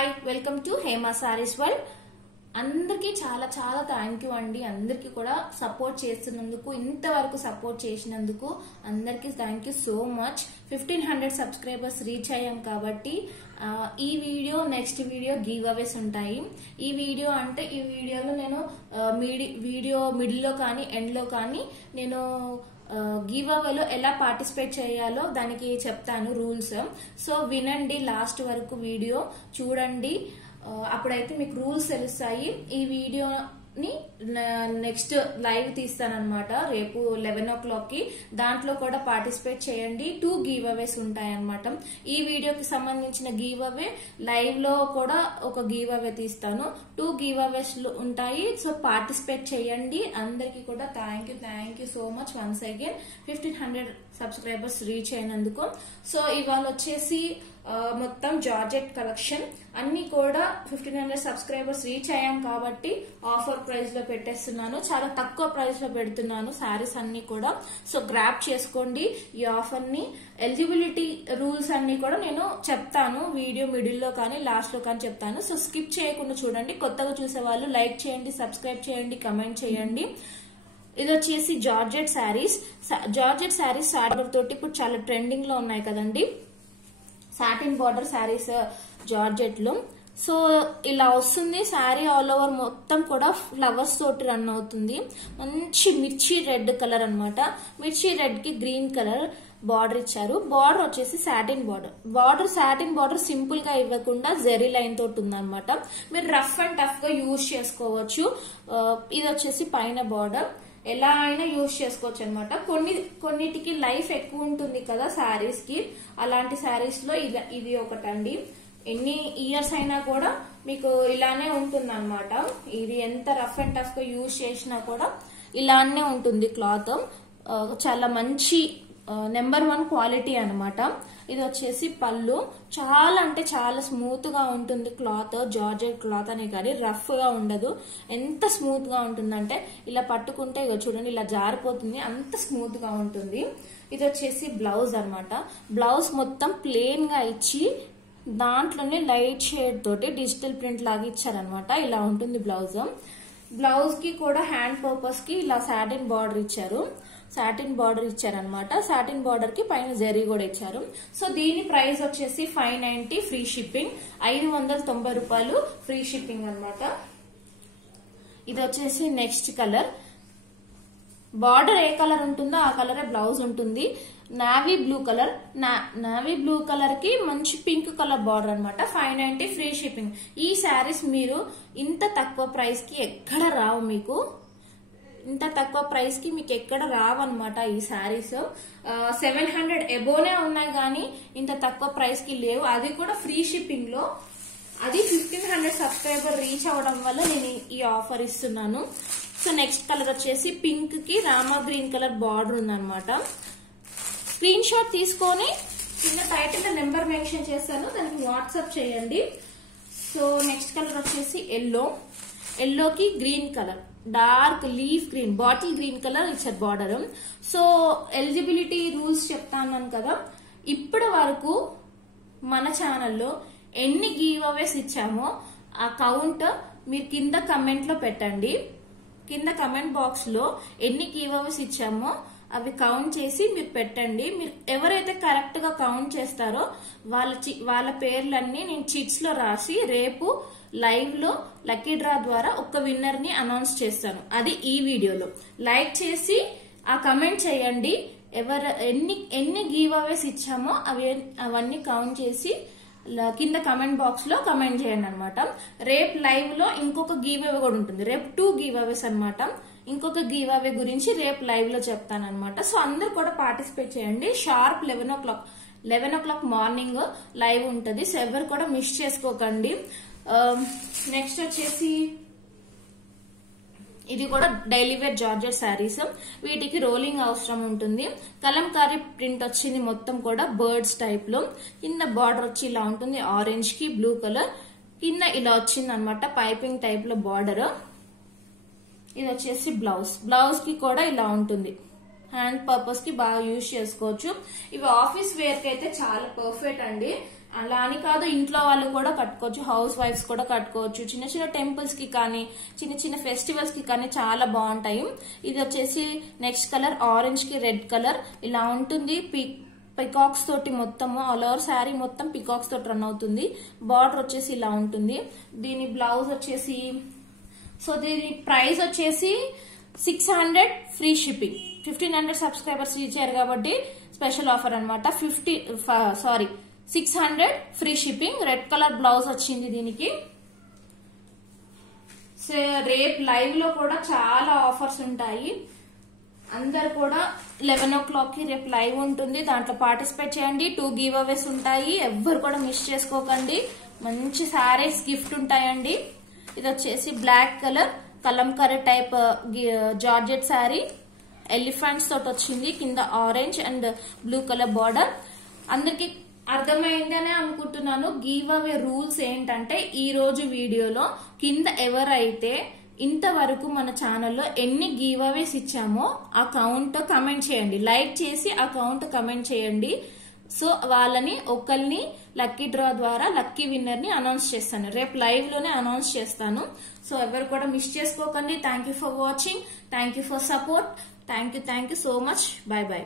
Hi welcome to Hema saris world. అందరికీ చాలా చాలా థ్యాంక్ యూ అండి. అందరికీ కూడా సపోర్ట్ చేస్తున్నందుకు, ఇంతవరకు సపోర్ట్ చేసినందుకు అందరికీ thank you so much. 1500 subscribers reach అయ్యాం కాబట్టి ఈ వీడియో నెక్స్ట్ వీడియో గివ్ అవేస్ ఉంటాయి. ఈ వీడియోలో నేను వీడియో మిడిల్ లో కానీ ఎండ్ లో కానీ నేను గివ్ అవేలో ఎలా పార్టిసిపేట్ చేయాలో దానికి చెప్తాను రూల్స్. సో వినండి, లాస్ట్ వరకు వీడియో చూడండి, అప్పుడైతే మీకు రూల్స్ తెలుస్తాయి. ఈ వీడియోని నెక్స్ట్ లైవ్ తీస్తానన్నమాట రేపు 11 o'clock కి. దాంట్లో కూడా పార్టిసిపేట్ చేయండి. 2 గివ్ అవేస్ ఉంటాయి అన్నమాట. ఈ వీడియోకి సంబంధించిన గివ్ అవే లైవ్ లో కూడా ఒక గివ్ అవే తీస్తాను. 2 గివ్ అవేస్ ఉంటాయి. సో పార్టిసిపేట్ చేయండి. అందరికీ కూడా thank you so much once again 1500 subscribers reach అయినందుకు. సో ఇవాళ వచ్చేసి మొత్తం జార్జెట్ కలెక్షన్ అన్ని కూడా 1500 సబ్స్క్రైబర్స్ రీచ్ అయ్యాం కాబట్టి ఆఫర్ ప్రైస్ లో పెట్టేస్తున్నాను. చాలా తక్కువ ప్రైస్ లో పెడుతున్నాను శారీస్ అన్ని కూడా. సో గ్రాప్ చేసుకోండి ఈ ఆఫర్ ని. ఎలిజిబిలిటీ రూల్స్ అన్ని కూడా నేను చెప్తాను వీడియో మిడిల్ లో కానీ లాస్ట్ లో కానీ చెప్తాను. సో స్కిప్ చేయకుండా చూడండి. కొత్తగా చూసే వాళ్ళు లైక్ చేయండి, సబ్స్క్రైబ్ చేయండి, కమెంట్ చేయండి. ఇది వచ్చేసి జార్జెట్ శారీస్. సాటిన్ తోటి ఇప్పుడు చాలా ట్రెండింగ్ లో ఉన్నాయి కదండి సాటిన్ బార్డర్ శారీస్ జార్జెట్ లో. సో ఇలా వస్తుంది శారీ. ఆల్ ఓవర్ మొత్తం కూడా ఫ్లవర్స్ తోటి రన్ అవుతుంది. మంచి మిర్చి రెడ్ కలర్ అన్నమాట. మిర్చి రెడ్ కి గ్రీన్ కలర్ బార్డర్ ఇచ్చారు. బార్డర్ వచ్చేసి సాటిన్ బార్డర్ సింపుల్ గా ఇవ్వకుండా జెరీ లైన్ తోటి ఉందన్నమాట. మీరు రఫ్ అండ్ టఫ్ గా యూజ్ చేసుకోవచ్చు. ఇది వచ్చేసి పైన బార్డర్ ఎలా అయినా యూజ్ చేసుకోవచ్చు అనమాట. కొన్నిటికి లైఫ్ ఎక్కువ ఉంటుంది కదా శారీస్ కి. అలాంటి శారీస్ లో ఇది ఒకటండి. ఎన్ని ఇయర్స్ అయినా కూడా మీకు ఇలానే ఉంటుంది అనమాట. ఇది ఎంత రఫ్ అండ్ టఫ్ గా యూజ్ చేసినా కూడా ఇలానే ఉంటుంది క్లాత్. చాలా మంచి నెంబర్ 1 క్వాలిటీ అనమాట. ఇది వచ్చేసి పళ్ళు. చాలా అంటే చాలా స్మూత్ గా ఉంటుంది క్లాత్. జార్జెట్ క్లాత్ అనే కానీ రఫ్ గా ఉండదు. ఎంత స్మూత్ గా ఉంటుందంటే ఇలా పట్టుకుంటే చూడండి ఇలా జారిపోతుంది, అంత స్మూత్ గా ఉంటుంది. ఇది వచ్చేసి బ్లౌజ్ అనమాట. బ్లౌజ్ మొత్తం ప్లేన్ గా ఇచ్చి దాంట్లోనే లైట్ షేడ్ తోటి డిజిటల్ ప్రింట్ లాగా ఇచ్చారనమాట. ఇలా ఉంటుంది బ్లౌజ్. బ్లౌజ్ కి కూడా హ్యాండ్ పర్పస్ కి ఇలా సాటిన్ బార్డర్ ఇచ్చారనమాట. సాటిన్ బార్డర్ కి పైన జరీ కూడా ఇచ్చారు. సో దీని ప్రైస్ వచ్చేసి 590 ఫ్రీ షిప్పింగ్. 590 రూపాయలు ఫ్రీ షిప్పింగ్ అనమాట. ఇది వచ్చేసి నెక్స్ట్ కలర్. బార్డర్ ఏ కలర్ ఉంటుందో ఆ కలరే బ్లౌజ్ ఉంటుంది. నావీ బ్లూ కలర్ కి మంచి పింక్ కలర్ బార్డర్ అనమాట. 590 ఫ్రీ షిప్పింగ్. ఈ శారీస్ మీరు ఇంత తక్కువ ప్రైస్ కి ఎక్కడ రావు. మీకు ఇంత తక్కువ ప్రైస్ కి మీకు ఎక్కడ రావన్నమాట ఈ శారీస్. 700 ఎబోనే ఉన్నాయి కానీ ఇంత తక్కువ ప్రైస్ కి లేవు. అది కూడా ఫ్రీ షిప్పింగ్ లో. అది 1500 సబ్స్క్రైబర్ రీచ్ అవడం వల్ల నేను ఈ ఆఫర్ ఇస్తున్నాను. సో నెక్స్ట్ కలర్ వచ్చేసి పింక్ కి రామా గ్రీన్ కలర్ బార్డర్ ఉందన్నమాట. స్క్రీన్ షాట్ తీసుకొని కింద టైటిల్ నెంబర్ మెన్షన్ చేస్తాను, దానికి వాట్సాప్ చేయండి. సో నెక్స్ట్ కలర్ వచ్చేసి ఎల్లోకి green colour, dark leaf green, bottle green colour ఇచ్చారు బార్డర్. సో ఎలిజిబిలిటీ రూల్స్ చెప్తాను కదా. ఇప్పటి వరకు మన ఛానల్లో ఎన్ని గివ్ అవేస్ ఇచ్చామో ఆ కౌంట్ మీరు కింద కమెంట్ లో పెట్టండి. కింద కమెంట్ బాక్స్ లో ఎన్ని గివ్ అవేస్ ఇచ్చామో అవి కౌంట్ చేసి మీరు పెట్టండి. మీరు ఎవరైతే కరెక్ట్ గా కౌంట్ చేస్తారో వాళ్ళ పేర్లన్నీ నేను చిట్స్ లో రాసి రేపు లైవ్ లో లక్కీ డ్రా ద్వారా ఒక విన్నర్ ని అనౌన్స్ చేస్తాను. అది ఈ వీడియోలో. లైక్ చేసి ఆ కమెంట్ చేయండి. ఎన్ని గివ్ అవేస్ ఇచ్చామో అవన్నీ కౌంట్ చేసి కింద కమెంట్ బాక్స్ లో కమెంట్ చేయండి అనమాట. రేపు లైవ్ లో ఇంకొక గివ్ అవే కూడా ఉంటుంది. రేపు 2 గివ్ అవేస్ అనమాట. ఇంకొక గివ్ అవే గురించి రేపు లైవ్ లో చెప్తాను అనమాట. సో అందరు కూడా పార్టిసిపేట్ చేయండి. షార్ప్ 11 o'clock మార్నింగ్ లైవ్ ఉంటది. సో ఎవరు కూడా మిస్ చేసుకోకండి. నెక్స్ట్ వచ్చేసి ఇది కూడా డైలీ వేర్ జార్జెట్ శారీస్. వీటికి రోలింగ్ అవసరం ఉంటుంది. కలంకారీ ప్రింట్ వచ్చింది మొత్తం కూడా బర్డ్స్ టైప్ లో. కింద బార్డర్ వచ్చి ఇలా ఉంటుంది, ఆరెంజ్ కి బ్లూ కలర్. కింద ఇలా వచ్చింది అనమాట పైపింగ్ టైప్ లో బార్డర్. ఇది వచ్చేసి బ్లౌజ్ కి కూడా ఇలా ఉంటుంది. హ్యాండ్ పర్పస్ కి బాగా యూజ్ చేసుకోవచ్చు. ఇవి ఆఫీస్ వేర్ కి అయితే చాలా పర్ఫెక్ట్ అండి. అలా అని కాదు, ఇంట్లో వాళ్ళు కూడా కట్టుకోవచ్చు, హౌస్ వైఫ్స్ కూడా కట్టుకోవచ్చు, చిన్న చిన్న టెంపుల్స్ కి కానీ చిన్న చిన్న ఫెస్టివల్స్ కి కానీ చాలా బాగుంటాయి. ఇది వచ్చేసి నెక్స్ట్ కలర్ ఆరెంజ్ కి రెడ్ కలర్ ఇలా ఉంటుంది. పికాక్స్ తోటి మొత్తము ఆల్ ఓవర్ శారీ మొత్తం పికాక్స్ తోటి రన్ అవుతుంది. బార్డర్ వచ్చేసి ఇలా ఉంటుంది. దీని బ్లౌజ్ వచ్చేసి, సో దీని ప్రైస్ వచ్చేసి 600 ఫ్రీ షిప్పింగ్. 1500 సబ్స్క్రైబర్స్ ఇచ్చారు కాబట్టి స్పెషల్ ఆఫర్ అనమాట. 600 free shipping. Red colour blouse వచ్చింది దీనికి. రేపు లైవ్ లో కూడా చాలా ఆఫర్స్ ఉంటాయి. అందరు కూడా 11 o'clock కి రేపు లైవ్ ఉంటుంది, దాంట్లో పార్టిసిపేట్ చేయండి. 2 గివ్ అవేస్ ఉంటాయి, ఎవ్వరు కూడా మిస్ చేసుకోకండి. మంచి సారీస్ గిఫ్ట్ ఉంటాయండి. ఇది వచ్చేసి black colour Kalamkari type georgette sari, elephants తోటి వచ్చింది. కింద orange and blue colour border. అందరికి అర్థమైందనే అనుకుంటున్నాను. గివ్ అవే రూల్స్ ఏంటంటే, ఈ రోజు వీడియోలో కింద ఎవరైతే ఇంతవరకు మన ఛానల్లో ఎన్ని గివ్ అవేస్ ఇచ్చామో ఆ కౌంట్ కమెంట్ చేయండి. లైక్ చేసి ఆ కౌంట్ కమెంట్ చేయండి. సో వాళ్ళని ఒకరిని లక్కీ డ్రా ద్వారా లక్కీ విన్నర్ ని అనౌన్స్ చేస్తాను. రేపు లైవ్ లోనే అనౌన్స్ చేస్తాను. సో ఎవరు కూడా మిస్ చేసుకోకండి. Thank you for watching. Thank you for support. Thank you so much. By by.